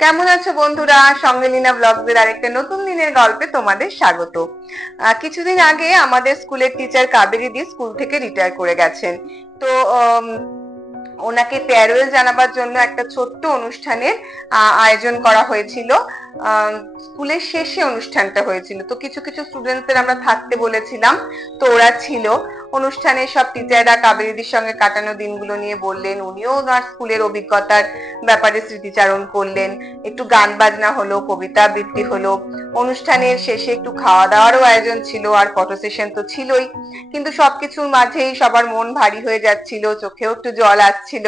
কেমন আছো বন্ধুরা? সঙ্গেলীনা ব্লগসের আরেকটা নতুন দিনের গল্পে তোমাদের স্বাগত। কিছুদিন আগে আমাদের স্কুলের টিচার কাবেরী দি স্কুল থেকে রিটায়ার করে গেছেন। তো ওনাকে ফেয়ারওয়েল জানাবার জন্য একটা ছোট্ট অনুষ্ঠানের আয়োজন করা হয়েছিল। স্কুলের শেষে অনুষ্ঠানটা হয়েছিল, তো কিছু কিছু স্টুডেন্টদের আমরা থাকতে বলেছিলাম, তো ওরা ছিল। অনুষ্ঠানে সব টিচাররা কাবেরীদির সঙ্গে কাটানো দিনগুলো নিয়ে বললেন, উনিও ওনার স্কুলের অভিজ্ঞতার ব্যাপারে স্মৃতিচারণ করলেন। একটু গান বাজনা হলো, কবিতা আবৃত্তি হলো, অনুষ্ঠানের শেষে একটু খাওয়া দাওয়ারও আয়োজন ছিল, আর ফটো সেশন তো ছিলই। কিন্তু সবকিছুর মাঝেই সবার মন ভারী হয়ে যাচ্ছিল, চোখেও একটু জল আসছিল।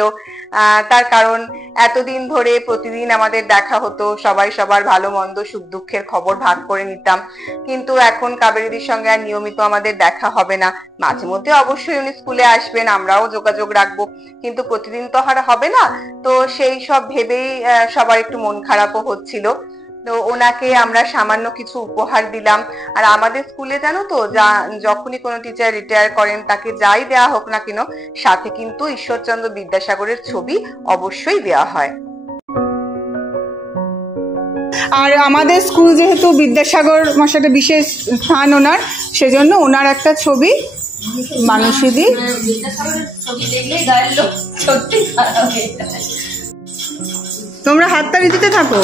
তার কারণ এতদিন ধরে প্রতিদিন আমাদের দেখা হতো, সবাই সবার ভালো মন্দ সুখ দুঃখের খবর ভাগ করে নিতাম। কিন্তু এখন কাবেরীদির সঙ্গে আর নিয়মিত আমাদের দেখা হবে না। মাঝে মধ্যে অবশ্যই উনি স্কুলে আসবেন, আমরাও যোগাযোগ রাখবো, কিন্তু প্রতিদিন তো আর হবে না। তো সেই সব ভেবেই সবার একটু মন খারাপও হচ্ছিল। তো ওনাকে আমরা সামান্য কিছু উপহার দিলাম। আর আমাদের স্কুলে জানো তো, যখনই কোনো টিচার রিটায়ার করেন তাকে যাই দেওয়া হোক না কেন, সাথে কিন্তু ঈশ্বরচন্দ্র বিদ্যাসাগরের ছবি অবশ্যই দেওয়া হয়। আর আমাদের স্কুল যেহেতু বিদ্যাসাগর মশাইটা বিশেষ স্থান ওনার, সেজন্য ওনার একটা ছবি মানুষীদি। তোমরা হাততালি দিতে থাকো।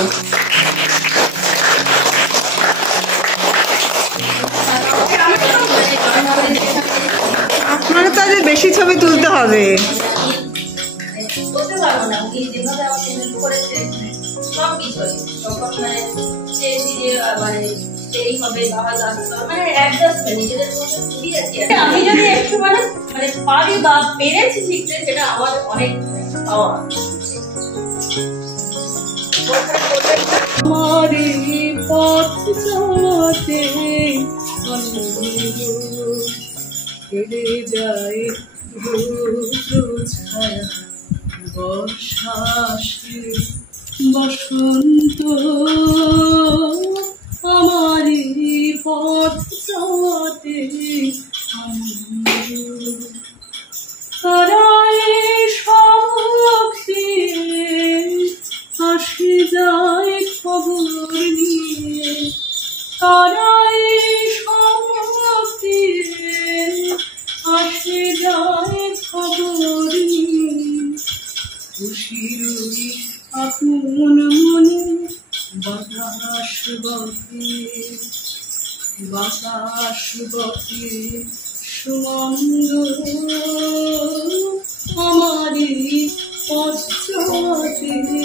আপনারা তো আজ বেশি ছবি তুলতে হবে। আমি যদি একটু মানে পারি বা পেরেছি শিখতে, সেটা আমার অনেক পাওয়া। বসন্ত আমারি পথ চলতে তারাই সাক্ষী আসে যায় খবর নিয়ে, তারাই সাক্ষী আসে যায় খবর নিয়ে। খুশির আপন মনে বাতাস বকে, বাতাস বকে সুমন্দ আমারি পশ্চাতে